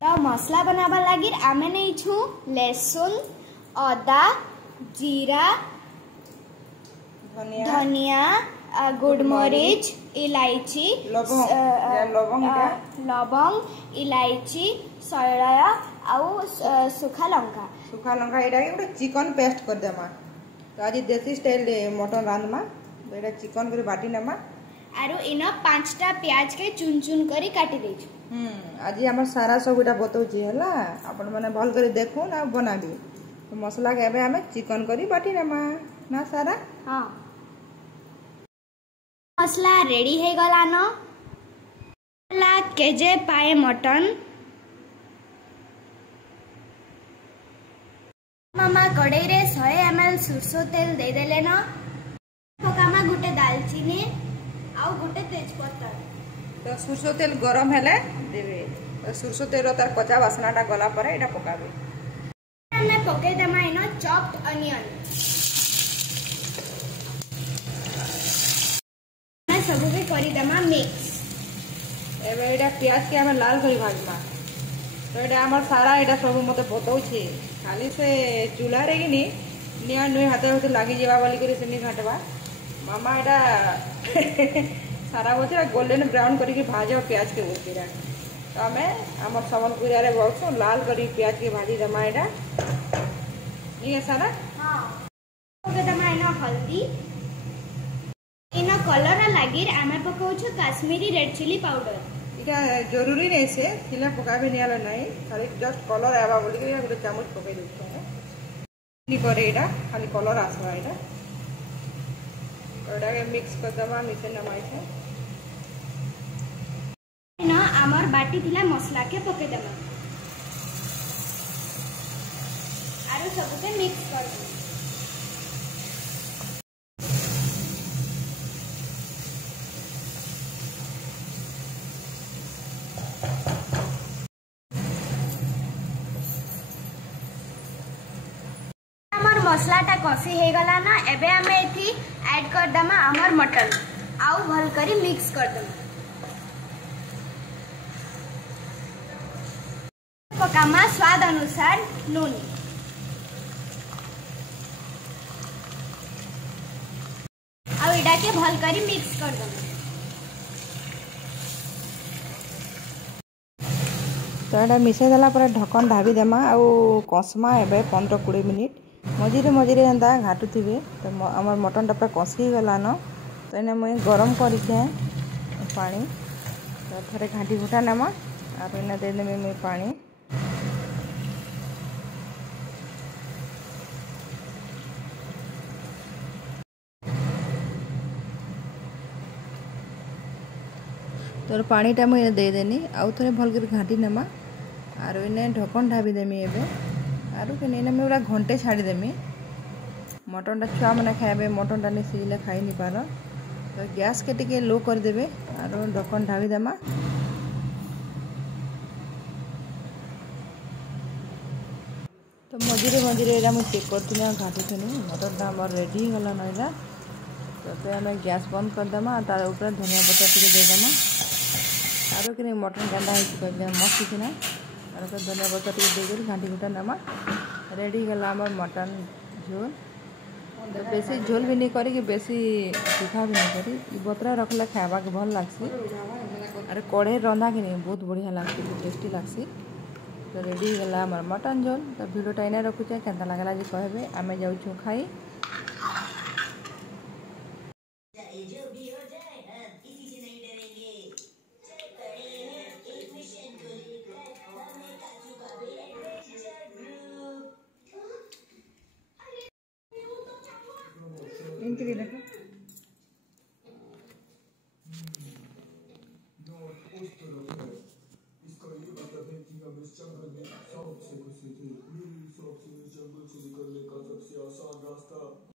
तो मसला बनाबा लगी आमे नहीं छू लहसुन अदा जीरा धनिया गुड़मरीच इलायची लवंग इलायची सैलय आउ सुखा लंका एटा गोटे चिकन पेस्ट कर देमा। तो आज देसी स्टाइल मटन रांधमा तो एटा चिकन कर बाटी नेमा आरो इन 5टा प्याज के चुन चुन करी काटी दे छु। आज हमर सारा सबटा बतौची हला अपन माने भल करी देखू ना बनाबी। तो मसला के एबे हमें चिकन करी बाटी नेमा ना सारा। हां मसला रेडी हे गला न ला केजे पाए मटन मामा कड़ाई रे 100 ml सरसों तेल दे देले न पकामा गुटे दालचीनी आउ गुटे तेजपत्ता। तो सरसों तेल गरम हेले देबे। तो सरसों तेल तार कच्चा वासनाटा गला परे एटा पकाबे। हमें पके दमा इनो चॉप्ड अनियन मैं सब के करी दमा मिक्स। एबे एटा प्याज के हमें लाल करी भाजमा। तो एटा हमर सारा एटा सब मते बतौछे खाली से चूल्हा रे कि निया नुई हाथे हाथे लागी जेबा बोली करी से नि घाटबा मामा एटा सारा बचे गोल्डन ब्राउन करके भाजो प्याज के ऊपर। तो हमें हमर समलपुरिया रे बहुत लाल करी प्याज के भाजी दमा एटा नहीं है सारा। हां ओके दमा इनो हल्दी इनो कलर लागी आमे पकाउछु काश्मीरी रेड चिली पाउडर। इटा जरूरी नहीं से थिला पकाबे नियाला नहीं खाली जस्ट कलर आबा बोली के गुटे चामच पकाई देछु नि करे एटा खाली कलर आसबा एटा। एटा के मिक्स कर दबा मिसे नमाई से ना आमर बाटी थिला मसला के पके दमा आरो सब के मिक्स कर दे। मसलाटा कसी हे गला ना एबे हमें एथी ऐड कर दमा हमर मटन आउ भल करी मिक्स कर दमा। पकामा स्वाद अनुसार नून आउ इडा के भल करी मिक्स कर दमा। तो एटा मिसे देला पर ढक्कन ढाबी देमा आउ कसमा एबे 15-20 मिनिट मझिरे मझिरे एंता घाटू थे। तो आमर मटन पूरा कषी गला न तो इन्हें मुझे गरम करके पानी तो थे घाटी घुटा नेमा और इन्हें दे देमी मुझे पानी। तो पानीटा मुझे दे देनी आउ थे भल कर घाटी नेमा और इन्हें ढक्कन ढाबी देमी एबे आरु के नहीं मैं पूरा घंटे छाड़ी देमी। मटनटा छुआ मैंने खाए मटनटा नहीं सीझे खाई नहीं पार। तो गैस के टिके लो कर देबे और ढक्कन ढाबी देमा। तो मझिरे मझिरे एटा मुझे चेक करती घाटी थी मटनटा आम रेडी गला ना। तो आम गैस बंद कर देमा तार ऊपर धनिया पत्ता टिके दे देमा आरो कि नहीं मटन गंदा है मस्त थी ना और धनिया पत्ता टिके देकर घाटी घुटा नेमा रेडी गला आम मटन झोल। तो बेसी झोल भी नहीं करी कि बेसी तीखा भी नहीं करी बतरा रखले खावा के भल लगसी और कड़े रंधा कि नहीं बहुत बढ़िया लगसी टेस्टी लगसी। तो रेडी गला आम मटन झोल। तो भिडियोटा इने रखुचे केनता लागला जे कहबे आमे जाउछु खाई। इनके लिए देखो इसका ये मतलब है कि अब इस जंगल में सबसे खुशी थी। सबसे जंगल से निकलने का सबसे आसान रास्ता